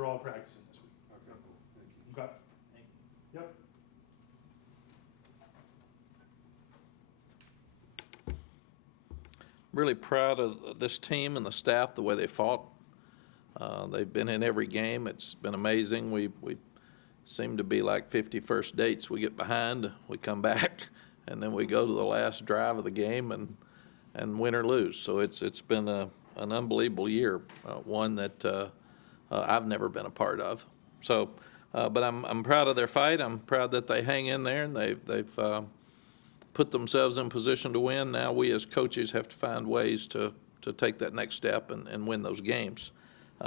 They're all practicing this week. Okay, cool. Thank you. You got it? Thank you. Yep. Really proud of this team and the staff, the way they fought. They've been in every game. It's been amazing. We seem to be like 51st dates. We get behind, we come back, and then we go to the last drive of the game and win or lose. So it's been an unbelievable year, one that I've never been a part of. So, but I'm proud of their fight. I'm proud that they hang in there, and they've put themselves in position to win. Now we as coaches have to find ways to take that next step and win those games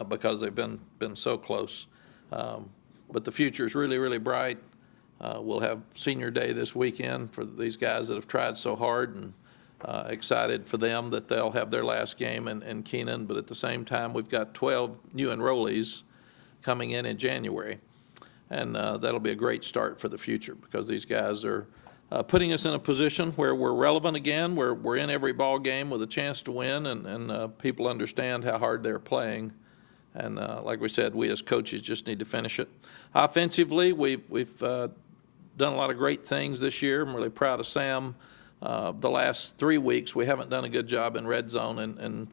because they've been so close. But the future is really, really bright. We'll have senior day this weekend for these guys that have tried so hard, and excited for them that they'll have their last game in Keenan. But at the same time, we've got 12 new enrollees coming in January. And that'll be a great start for the future because these guys are putting us in a position where we're relevant again. We're in every ball game with a chance to win, and people understand how hard they're playing. And like we said, we as coaches just need to finish it. Offensively, we've done a lot of great things this year. I'm really proud of Sam. The last 3 weeks, we haven't done a good job in red zone and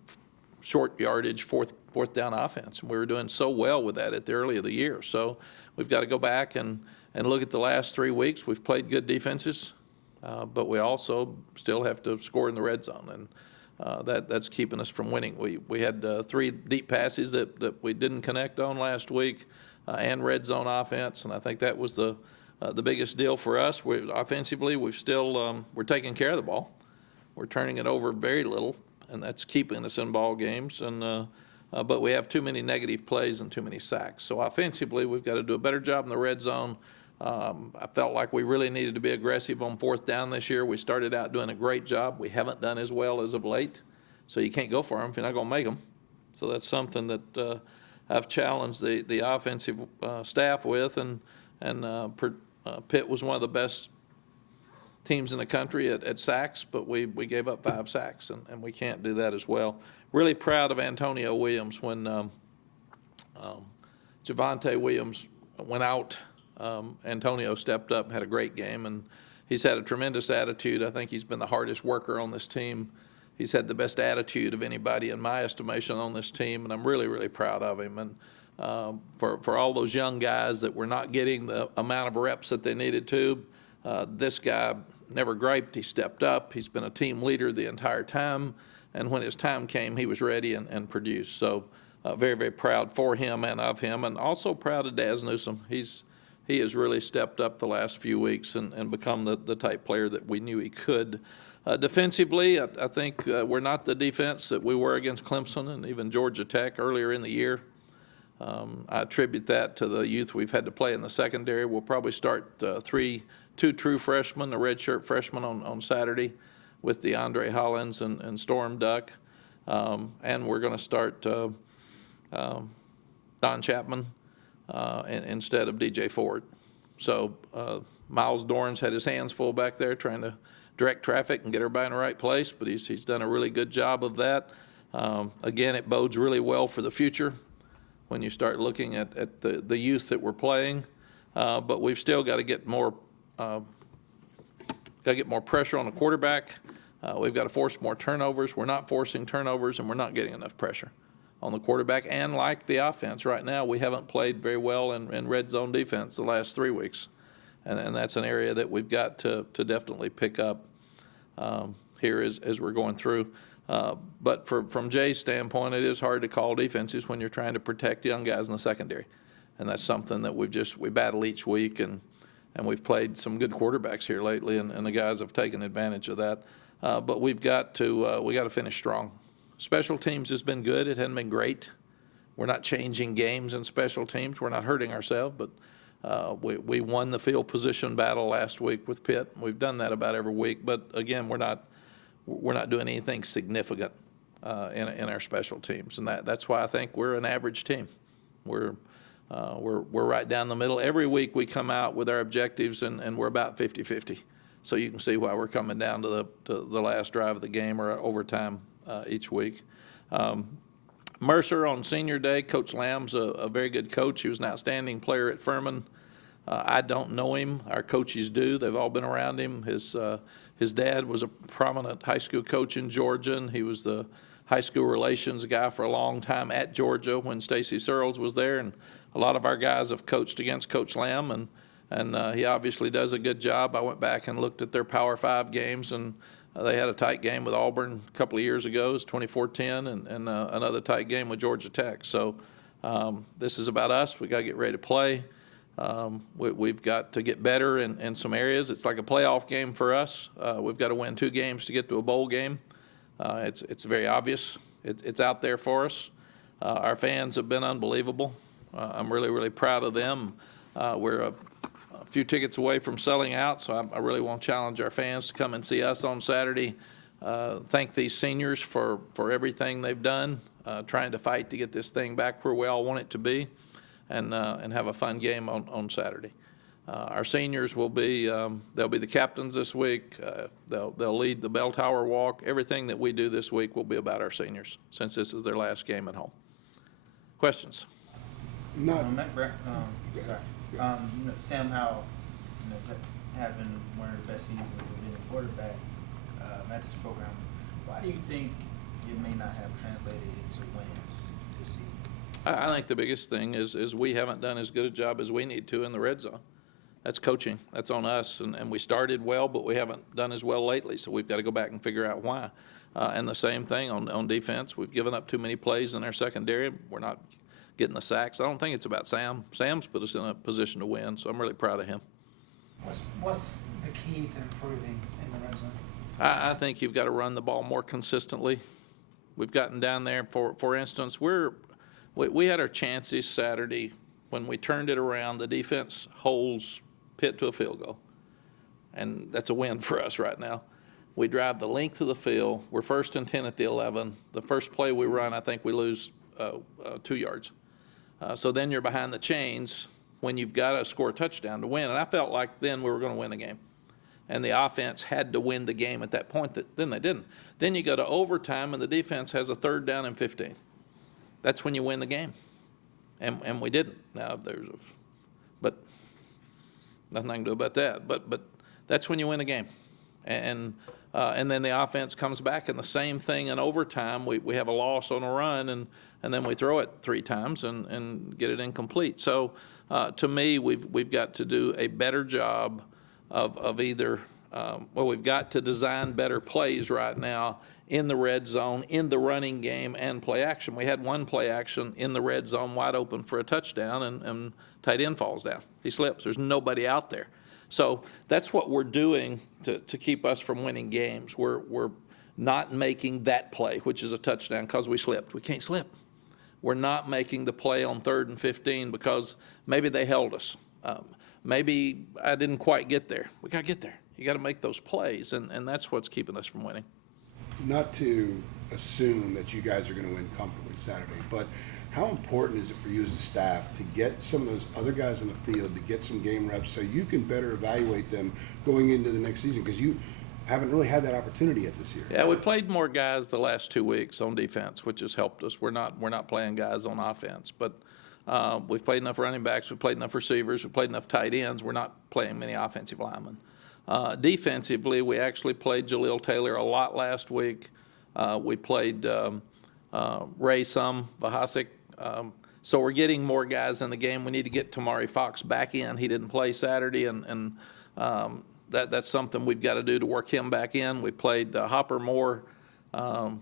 short yardage, fourth down offense. And we were doing so well with that at the early of the year. So we've got to go back and look at the last 3 weeks. We've played good defenses, but we also still have to score in the red zone, and that's keeping us from winning. We had 3 deep passes that we didn't connect on last week, and red zone offense, and I think that was the biggest deal for us. Offensively, we're taking care of the ball. We're turning it over very little, and that's keeping us in ball games. And but we have too many negative plays and too many sacks. So offensively, we've got to do a better job in the red zone. I felt like we really needed to be aggressive on fourth down this year. We started out doing a great job. We haven't done as well as of late. So you can't go for them if you're not going to make them. So that's something that I've challenged the offensive staff with. And Pitt was one of the best teams in the country at sacks, but we gave up 5 sacks, and we can't do that as well. Really proud of Antonio Williams. When Javonte Williams went out, Antonio stepped up, had a great game, and he's had a tremendous attitude. I think he's been the hardest worker on this team. He's had the best attitude of anybody in my estimation on this team, and I'm really, really proud of him. And for all those young guys that were not getting the amount of reps that they needed to, this guy never griped. He stepped up. He's been a team leader the entire time, and when his time came, he was ready and produced. So very, very proud for him and of him, and also proud of Daz Newsome. He has really stepped up the last few weeks and become the type player that we knew he could. Defensively, I think we're not the defense that we were against Clemson and even Georgia Tech earlier in the year. I attribute that to the youth we've had to play in the secondary. We'll probably start 2 true freshmen, a redshirt freshman on Saturday with DeAndre Hollins and Storm Duck. And we're going to start Don Chapman instead of DJ Ford. So Miles Dorn's had his hands full back there trying to direct traffic and get everybody in the right place, but he's done a really good job of that. Again, it bodes really well for the future when you start looking at the youth that we're playing. But we've still got to get more pressure on the quarterback. We've got to force more turnovers. We're not forcing turnovers, and we're not getting enough pressure on the quarterback. And like the offense right now, we haven't played very well in red zone defense the last 3 weeks. And that's an area that we've got to definitely pick up here as we're going through. But from Jay's standpoint, it is hard to call defenses when you're trying to protect young guys in the secondary. And that's something that we battle each week, and we've played some good quarterbacks here lately, and the guys have taken advantage of that. But we got to finish strong. Special teams has been good. It hasn't been great. We're not changing games in special teams. We're not hurting ourselves, but we won the field position battle last week with Pitt. We've done that about every week, but again, we're not doing anything significant in our special teams, and that's why I think we're an average team. We're right down the middle. Every week we come out with our objectives, and we're about 50-50. So you can see why we're coming down to the last drive of the game or overtime each week. Mercer on senior day, Coach Lamb's a very good coach. He was an outstanding player at Furman. I don't know him. Our coaches do. They've all been around him. His dad was a prominent high school coach in Georgia, and he was the high school relations guy for a long time at Georgia when Stacy Searles was there. And a lot of our guys have coached against Coach Lamb, and he obviously does a good job. I went back and looked at their Power 5 games, and they had a tight game with Auburn a couple of years ago. It was 24-10, and another tight game with Georgia Tech. So this is about us. We got to get ready to play. We've got to get better in some areas. It's like a playoff game for us. We've got to win 2 games to get to a bowl game. It's very obvious. It's out there for us. Our fans have been unbelievable. I'm really, really proud of them. We're a few tickets away from selling out, so I really want to challenge our fans to come and see us on Saturday. Thank these seniors for everything they've done, trying to fight to get this thing back where we all want it to be, and have a fun game on Saturday. Our seniors will be, they'll be the captains this week. They'll lead the bell tower walk. Everything that we do this week will be about our seniors, since this is their last game at home. Questions? Matt, Sam Howell, having one of the best seasons of being a quarterback at this program, why do you think it may not have translated into wins this season? I think the biggest thing is we haven't done as good a job as we need to in the red zone. That's coaching. That's on us. And we started well, but we haven't done as well lately, so we've got to go back and figure out why. And the same thing on defense. We've given up too many plays in our secondary. We're not getting the sacks. I don't think it's about Sam. Sam's put us in a position to win, so I'm really proud of him. What's the key to improving in the red zone? I think you've got to run the ball more consistently. We've gotten down there. For instance, we had our chances Saturday when we turned it around. The defense holds Pitt to a field goal, and that's a win for us right now. We drive the length of the field. We're 1st and 10 at the 11. The first play we run, I think we lose 2 yards. So then you're behind the chains when you've got to score a touchdown to win. And I felt like then we were going to win the game. And the offense had to win the game at that point. Then they didn't. Then you go to overtime, and the defense has a 3rd down and 15. That's when you win the game. And we didn't. Now, but nothing I can do about that. But that's when you win the game. And then the offense comes back, and the same thing in overtime. We have a loss on a run, and then we throw it 3 times and get it incomplete. So to me, we've got to do a better job of either, we've got to design better plays right now in the red zone, in the running game, and play action. We had one play action in the red zone wide open for a touchdown, and tight end falls down. He slips. There's nobody out there. So that's what we're doing to keep us from winning games. We're not making that play, which is a touchdown, because we slipped. We can't slip. We're not making the play on 3rd and 15 because maybe they held us. Maybe I didn't quite get there. We got to get there. You got to make those plays, and that's what's keeping us from winning. Not to assume that you guys are going to win comfortably Saturday, but how important is it for you as a staff to get some of those other guys on the field, to get some game reps so you can better evaluate them going into the next season? Because you haven't really had that opportunity yet this year. Yeah, we played more guys the last 2 weeks on defense, which has helped us. We're not playing guys on offense, but we've played enough running backs, we've played enough receivers, we've played enough tight ends. We're not playing many offensive linemen. Defensively, we actually played Jaleel Taylor a lot last week. We played Ray Vahasik. So we're getting more guys in the game. We need to get Tamari Fox back in. He didn't play Saturday, and that's something we've got to do to work him back in. We played Hopper Moore.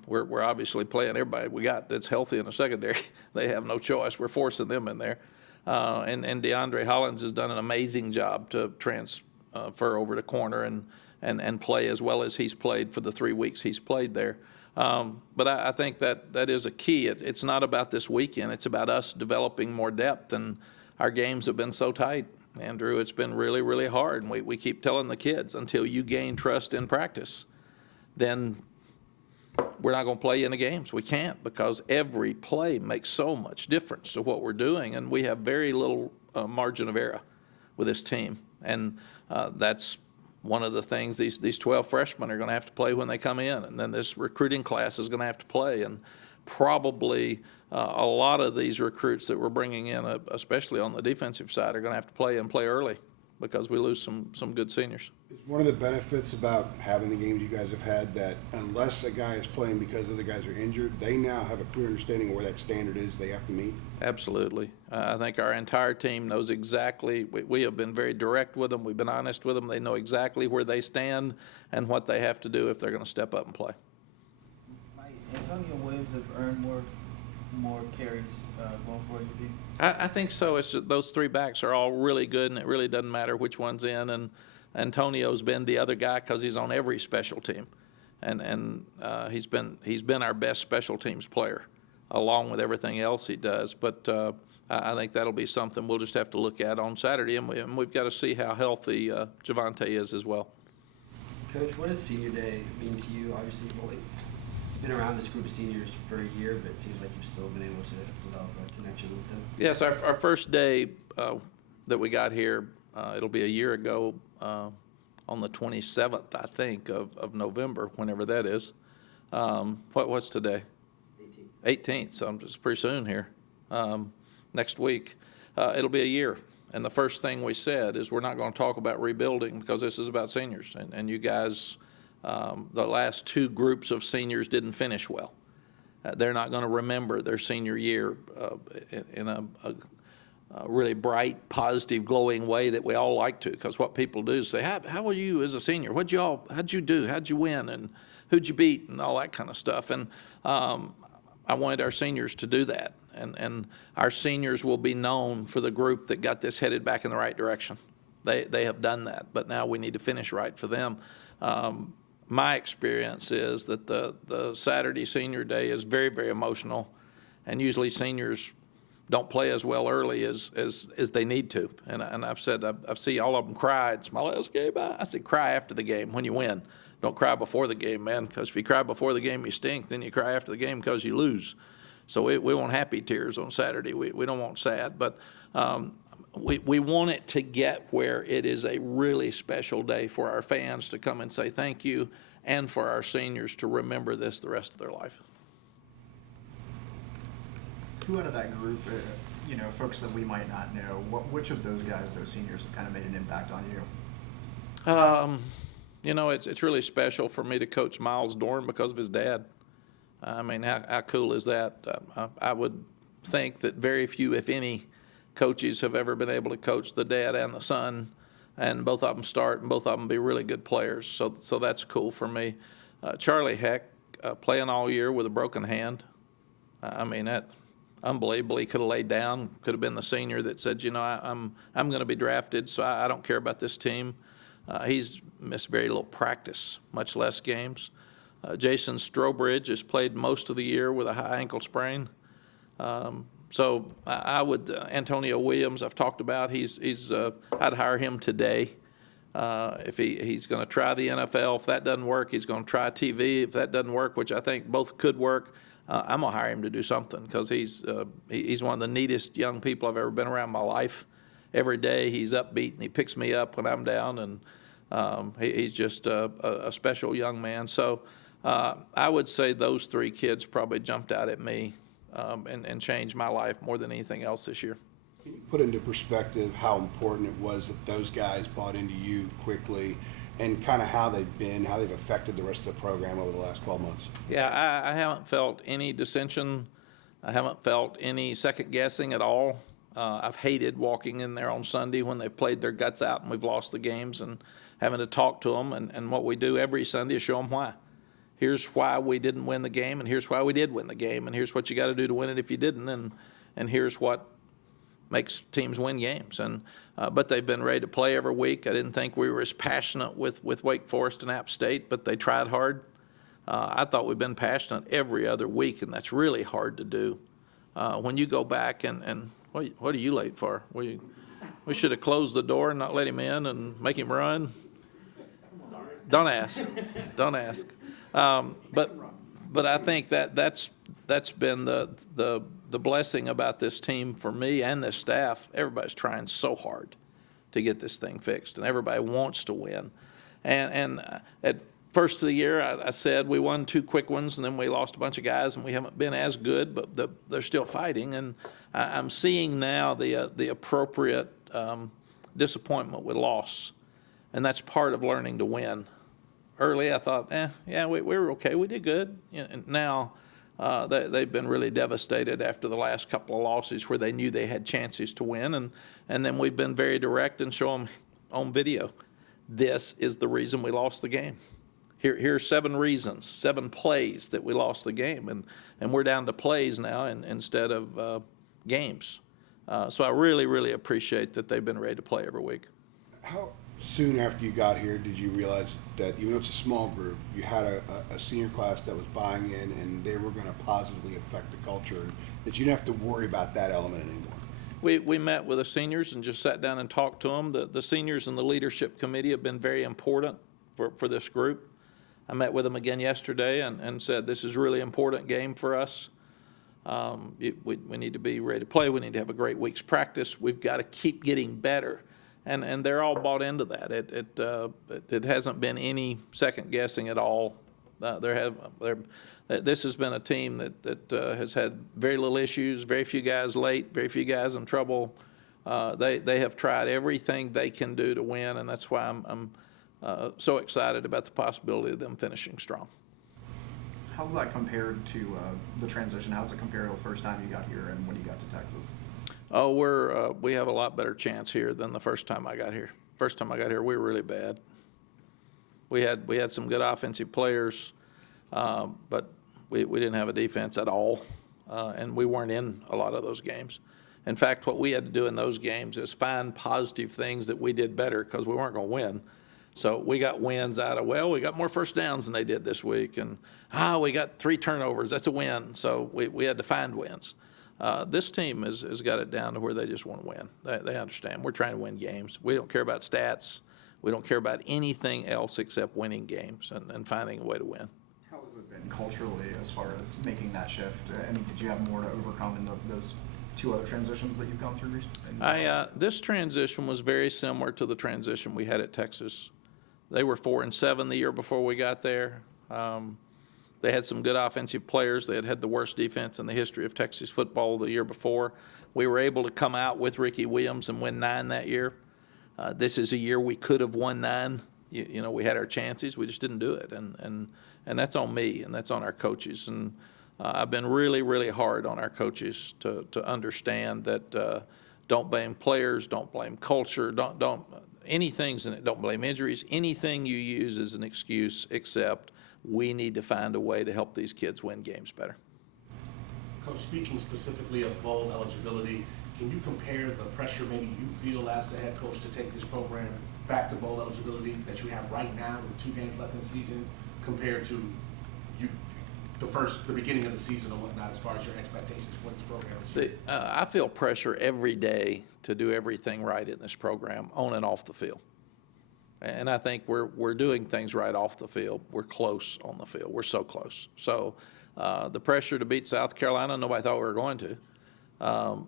We're obviously playing everybody we got that's healthy in the secondary. They have no choice. We're forcing them in there. And DeAndre Hollins has done an amazing job to transfer over to corner and play as well as he's played for the 3 weeks he's played there. But I think that is a key. It's not about this weekend. It's about us developing more depth, and our games have been so tight. Andrew, it's been really, really hard, and we keep telling the kids, until you gain trust in practice, then we're not going to play you in the games. We can't, because every play makes so much difference to what we're doing, and we have very little margin of error with this team. And that's one of the things these 12 freshmen are going to have to play when they come in, and then this recruiting class is going to have to play. And probably a lot of these recruits that we're bringing in, especially on the defensive side, are going to have to play early because we lose some good seniors. Is one of the benefits about having the games you guys have had that unless a guy is playing because other guys are injured, they now have a clear understanding of where that standard is they have to meet? Absolutely. I think our entire team knows exactly. We have been very direct with them. We've been honest with them. They know exactly where they stand and what they have to do if they're going to step up and play. Mike, Antonio Williams have earned more carries going forward, you think? I think so. It's just those three backs are all really good, and it really doesn't matter which one's in. And Antonio's been the other guy because he's on every special team, and he's been our best special teams player, along with everything else he does. But I think that'll be something we'll just have to look at on Saturday, and we've got to see how healthy Javante is as well. Coach, what does senior day mean to you? Obviously, you've only been around this group of seniors for a year, but it seems like you've still been able to develop a connection with them. Yes, our first day that we got here, it'll be a year ago on the 27th, I think, of November, whenever that is. What's today? 18th, so it's pretty soon here. Next week, it'll be a year. And the first thing we said is we're not going to talk about rebuilding because this is about seniors. And you guys, the last two groups of seniors didn't finish well. They're not going to remember their senior year in a really bright, positive, glowing way that we all like to, because what people do is say, how were you as a senior? How'd you do? How'd you win? And who'd you beat? And all that kind of stuff. And I wanted our seniors to do that. And our seniors will be known for the group that got this headed back in the right direction. They have done that, but now we need to finish right for them. My experience is that the Saturday senior day is very, very emotional, and usually seniors don't play as well early as they need to. And I've said, I've seen all of them cry. It's my last game. I said, cry after the game when you win. Don't cry before the game, man, because if you cry before the game, you stink. Then you cry after the game because you lose. So we want happy tears on Saturday. We don't want sad. But we want it to get where it is a really special day for our fans to come and say thank you, and for our seniors to remember this the rest of their life. Who out of that group, folks that we might not know, which of those guys, those seniors, have kind of made an impact on you? It's really special for me to coach Miles Dorn because of his dad. I mean, how cool is that? I would think that very few, if any, coaches have ever been able to coach the dad and the son, and both of them start and both of them be really good players. So that's cool for me. Charlie Heck, playing all year with a broken hand. I mean, that unbelievable. He could have laid down, could have been the senior that said, I'm going to be drafted, so I don't care about this team. He's missed very little practice, much less games. Jason Strobridge has played most of the year with a high ankle sprain. So I would, Antonio Williams, I've talked about, I'd hire him today. If he's going to try the NFL. If that doesn't work, he's going to try TV. If that doesn't work, which I think both could work, I'm going to hire him to do something, because he's one of the neatest young people I've ever been around in my life. Every day he's upbeat and he picks me up when I'm down, and he's just a special young man. So I would say those three kids probably jumped out at me and changed my life more than anything else this year. Can you put into perspective how important it was that those guys bought into you quickly, and kind of how they've affected the rest of the program over the last 12 months? Yeah, I haven't felt any dissension. I haven't felt any second guessing at all. I've hated walking in there on Sunday when they've played their guts out and we've lost the games, and having to talk to them. And what we do every Sunday is show them why. Here's why we didn't win the game, and here's why we did win the game, and here's what you got to do to win it if you didn't, and here's what makes teams win games. And but they've been ready to play every week. I didn't think we were as passionate with Wake Forest and App State, but they tried hard. I thought we've been passionate every other week, and that's really hard to do. When you go back and what are you late for? We should have closed the door and not let him in and make him run. Don't ask. Don't ask. But I think that's been the blessing about this team for me and this staff. Everybody's trying so hard to get this thing fixed, and everybody wants to win. And first of the year, I said we won 2 quick ones, and then we lost a bunch of guys, and we haven't been as good, but they're still fighting. And I'm seeing now the appropriate disappointment with loss, and that's part of learning to win. Early, I thought, yeah, we were okay, we did good. And now they've been really devastated after the last couple of losses where they knew they had chances to win, and then we've been very direct and show them on video, this is the reason we lost the game. Here's 7 reasons, 7 plays that we lost the game, and we're down to plays now instead of games. So I really, really appreciate that they've been ready to play every week. How soon after you got here did you realize that even though it's a small group, you had a senior class that was buying in and they were going to positively affect the culture, and that you didn't have to worry about that element anymore? We met with the seniors and just sat down and talked to them. The seniors and the leadership committee have been very important for this group. I met with them again yesterday and said this is a really important game for us. We need to be ready to play. We need to have a great week's practice. We've got to keep getting better. And they're all bought into that. It hasn't been any second guessing at all. This has been a team that has had very little issues, very few guys late, very few guys in trouble. They have tried everything they can do to win, and that's why I'm so excited about the possibility of them finishing strong. How's that compared to the transition? How's it compared to the first time you got here and when you got to Texas? Oh, we have a lot better chance here than the first time I got here. First time I got here, we were really bad. We had some good offensive players, but we didn't have a defense at all, and we weren't in a lot of those games. In fact, what we had to do in those games is find positive things that we did better because we weren't going to win. So we got wins out of, well, we got more first downs than they did this week, and we got 3 turnovers. That's a win. So we had to find wins. This team has got it down to where they just want to win. They understand. We're trying to win games. We don't care about stats. We don't care about anything else except winning games and finding a way to win. How has it been culturally as far as making that shift? I mean, did you have more to overcome in those 2 other transitions that you've gone through recently? This transition was very similar to the transition we had at Texas. They were 4-7 the year before we got there. They had some good offensive players. They had the worst defense in the history of Texas football the year before. We were able to come out with Ricky Williams and win 9 that year. This is a year we could have won 9. You know, we had our chances. We just didn't do it, and that's on me and that's on our coaches. And I've been really, really hard on our coaches to understand that don't blame players, don't blame culture, don't anything's in it. Don't blame injuries. Anything you use as an excuse, except we need to find a way to help these kids win games better. Coach, speaking specifically of bowl eligibility, can you compare the pressure maybe you feel as the head coach to take this program back to bowl eligibility that you have right now with 2 games left in the season compared to the beginning of the season or whatnot, as far as your expectations for this program? I feel pressure every day to do everything right in this program, on and off the field. And I think we're doing things right off the field. We're close on the field. We're so close. So the pressure to beat South Carolina, nobody thought we were going to,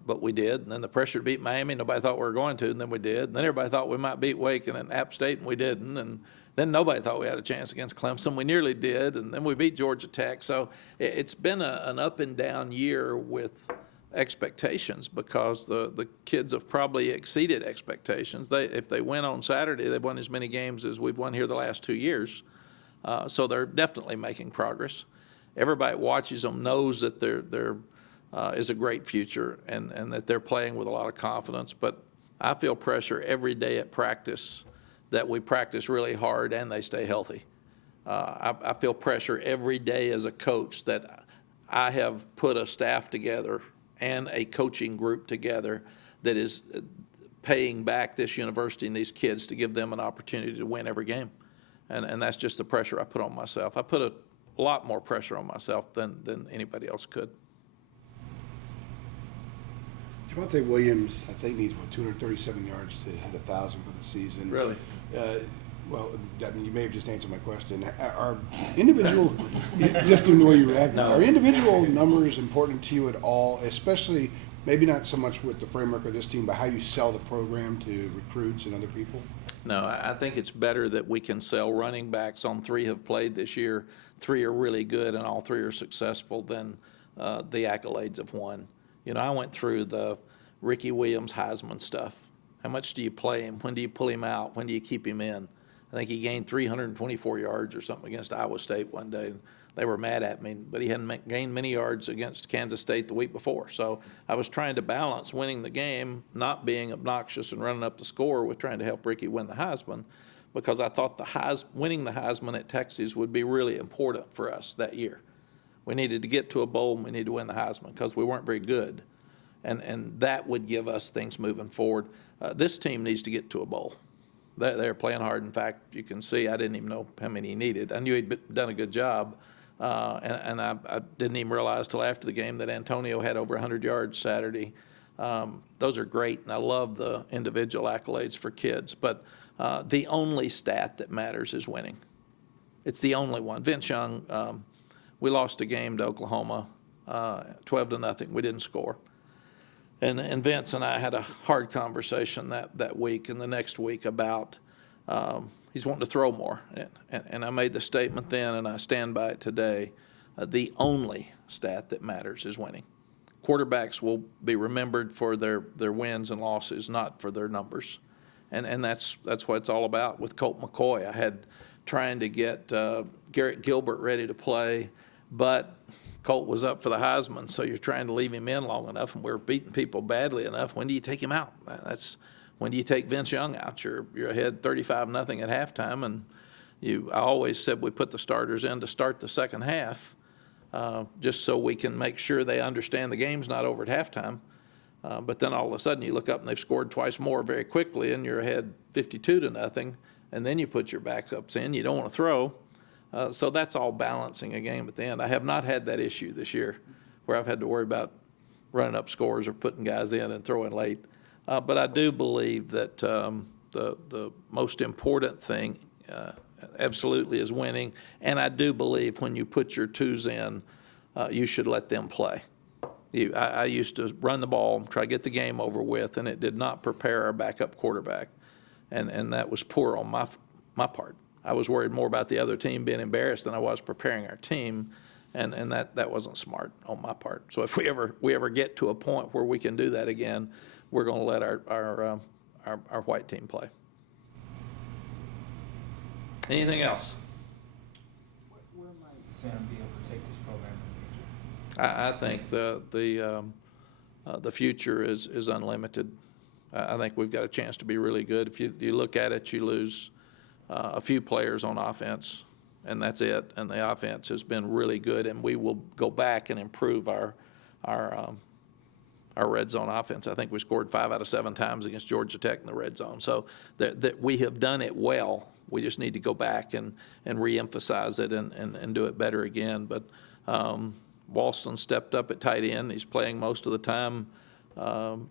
but we did. And then the pressure to beat Miami, nobody thought we were going to, and then we did. And then everybody thought we might beat Wake and then App State, and we didn't. And then nobody thought we had a chance against Clemson. We nearly did, and then we beat Georgia Tech. So it's been an up and down year with expectations because the kids have probably exceeded expectations. If they win on Saturday, they've won as many games as we've won here the last 2 years. So they're definitely making progress. Everybody that watches them knows that there is a great future and that they're playing with a lot of confidence. But I feel pressure every day at practice that we practice really hard and they stay healthy. I feel pressure every day as a coach that I have put a staff together and a coaching group together that is paying back this university and these kids to give them an opportunity to win every game. And that's just the pressure I put on myself. I put a lot more pressure on myself than anybody else could. Javonte Williams, I think, needs 237 yards to hit 1,000 for the season. Really? Well, I mean, you may have just answered my question. Are individual, just in the way you react, are individual numbers important to you at all, especially maybe not so much with the framework of this team, but how you sell the program to recruits and other people? No, I think it's better that we can sell running backs on 3 have played this year, 3 are really good, and all 3 are successful than the accolades of 1. You know, I went through the Ricky Williams Heisman stuff. How much do you play him? When do you pull him out? When do you keep him in? I think he gained 324 yards or something against Iowa State one day. They were mad at me, but he hadn't gained many yards against Kansas State the week before. So I was trying to balance winning the game, not being obnoxious and running up the score, with trying to help Ricky win the Heisman, because I thought winning the Heisman at Texas would be really important for us that year. We needed to get to a bowl, and we needed to win the Heisman because we weren't very good. And that would give us things moving forward. This team needs to get to a bowl. They're playing hard. In fact, you can see I didn't even know how many he needed. I knew he'd done a good job. And I didn't even realize till after the game that Antonio had over 100 yards Saturday. Those are great, and I love the individual accolades for kids. But the only stat that matters is winning. It's the only one. Vince Young, we lost a game to Oklahoma, 12-0. We didn't score. And Vince and I had a hard conversation that week and the next week about he's wanting to throw more. And I made the statement then, and I stand by it today. The only stat that matters is winning. Quarterbacks will be remembered for their wins and losses, not for their numbers. And that's what it's all about with Colt McCoy. I had trying to get Garrett Gilbert ready to play, but Colt was up for the Heisman, so you're trying to leave him in long enough, and we're beating people badly enough. When do you take him out? When do you take Vince Young out? You're ahead 35-0 at halftime, and I always said we put the starters in to start the second half, just so we can make sure they understand the game's not over at halftime. But then all of a sudden you look up and they've scored twice more very quickly, and you're ahead 52-0, and then you put your backups in. You don't want to throw. So that's all balancing a game at the end. I have not had that issue this year where I've had to worry about running up scores or putting guys in and throwing late. But I do believe that the most important thing absolutely is winning. And I do believe when you put your 2s in, you should let them play. I used to run the ball, try to get the game over with, and it did not prepare our backup quarterback. And that was poor on my part. I was worried more about the other team being embarrassed than I was preparing our team, and that wasn't smart on my part. So if we ever get to a point where we can do that again, we're going to let our white team play. Anything else? Where might Sam be able to take this program in the future? I think the future is unlimited. I think we've got a chance to be really good. If you look at it, you lose a few players on offense, and that's it. And the offense has been really good, and we will go back and improve our red zone offense. I think we scored 5 out of 7 times against Georgia Tech in the red zone. So that we have done it well. We just need to go back and reemphasize it and do it better again. But Walston stepped up at tight end. He's playing most of the time.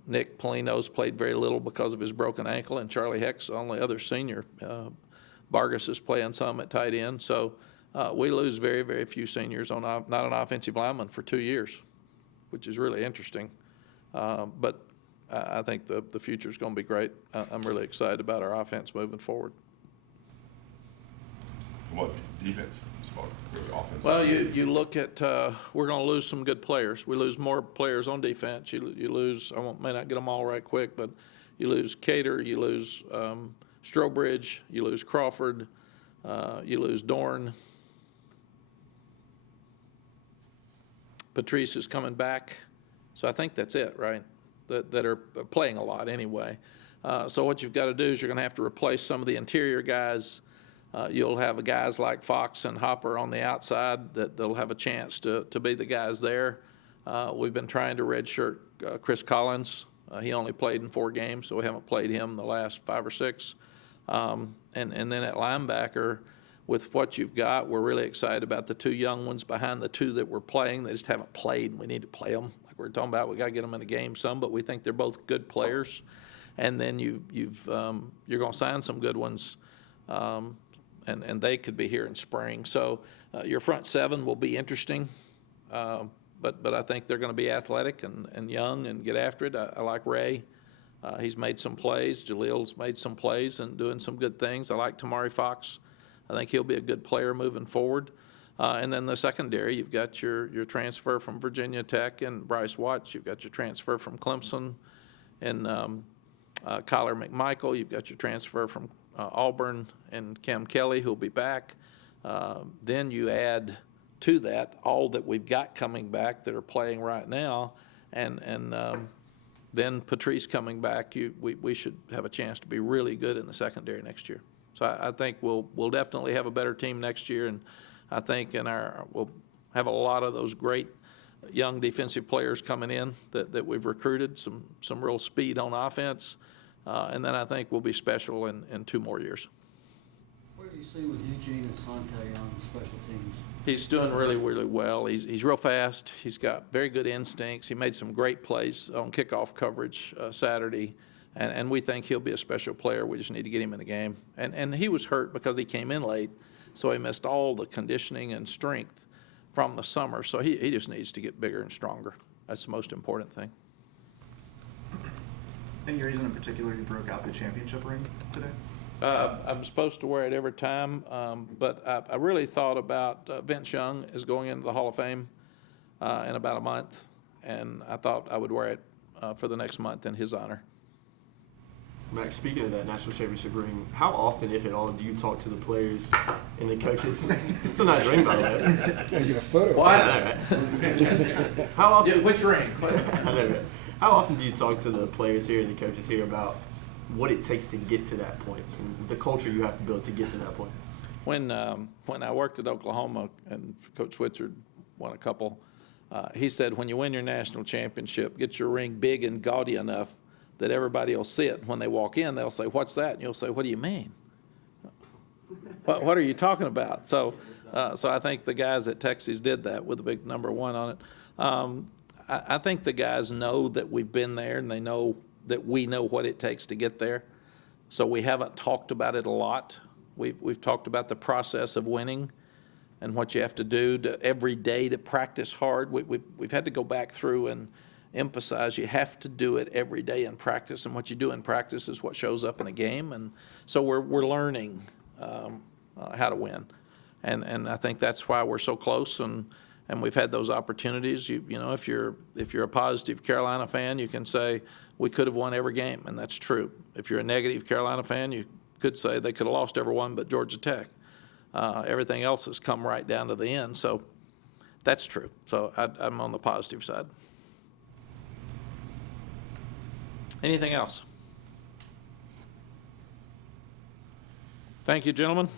Nick Polino's played very little because of his broken ankle, and Charlie Heck's the only other senior. Vargas is playing some at tight end. So we lose very, very few seniors on not an offensive lineman for 2 years, which is really interesting. But I think the future is going to be great. I'm really excited about our offense moving forward. What defense? Really offense? Well, you look at we're going to lose some good players. We lose more players on defense. You lose. May not get them all right quick, but you lose Cater. You lose Strobridge. You lose Crawford. You lose Dorn. Patrice is coming back. So I think that's it, right? That are playing a lot anyway. So what you've got to do is you're going to have to replace some of the interior guys. You'll have guys like Fox and Hopper on the outside that'll have a chance to be the guys there. We've been trying to redshirt Chris Collins. He only played in 4 games, so we haven't played him the last 5 or 6. And then at linebacker, with what you've got, we're really excited about the 2 young ones behind the 2 that we're playing. They just haven't played, and we need to play them. Like we're talking about, we got to get them in a game some, but we think they're both good players. And then you're going to sign some good ones. And they could be here in spring. So your front 7 will be interesting, but I think they're going to be athletic and young and get after it. I like Ray. He's made some plays. Jalil's made some plays and doing some good things. I like Tamari Fox. I think he'll be a good player moving forward. And then the secondary, you've got your transfer from Virginia Tech and Bryce Watts. You've got your transfer from Clemson and Kyler McMichael. You've got your transfer from Auburn and Cam Kelly, who'll be back. Then you add to that all that we've got coming back that are playing right now, and then Patrice coming back. We should have a chance to be really good in the secondary next year. So I think we'll definitely have a better team next year, and I think we'll have a lot of those great young defensive players coming in that we've recruited, some real speed on offense, and then I think we'll be special in 2 more years. What have you seen with Eugene Asante on special teams? He's doing really, really well. He's real fast. He's got very good instincts. He made some great plays on kickoff coverage Saturday, and we think he'll be a special player. We just need to get him in the game. And he was hurt because he came in late, so he missed all the conditioning and strength from the summer. So he just needs to get bigger and stronger. That's the most important thing. Any reason in particular you broke out the championship ring today? I'm supposed to wear it every time, but I really thought about Vince Young is going into the Hall of Fame in about a month, and I thought I would wear it for the next month in his honor. Mack, speaking of that national championship ring, how often, if at all, do you talk to the players and the coaches? It's a nice ring, by the way. Gotta get a photo. What? How often? Yeah, which ring? I know, right? How often do you talk to the players here and the coaches here about what it takes to get to that point and the culture you have to build to get to that point? When I worked at Oklahoma and Coach Switzer won a couple, he said, when you win your national championship, get your ring big and gaudy enough that everybody will see it. When they walk in, they'll say, "What's that?" And you'll say, "What do you mean? What are you talking about?" So I think the guys at Texas did that with a big number 1 on it. I think the guys know that we've been there, and they know that we know what it takes to get there. So we haven't talked about it a lot. We've talked about the process of winning and what you have to do every day to practice hard. We've had to go back through and emphasize you have to do it every day in practice, and what you do in practice is what shows up in a game. And so we're learning how to win, and I think that's why we're so close, and we've had those opportunities. You know, if you're a positive Carolina fan, you can say we could have won every game, and that's true. If you're a negative Carolina fan, you could say they could have lost every one but Georgia Tech. Everything else has come right down to the end, so that's true. So I'm on the positive side. Anything else? Thank you, gentlemen.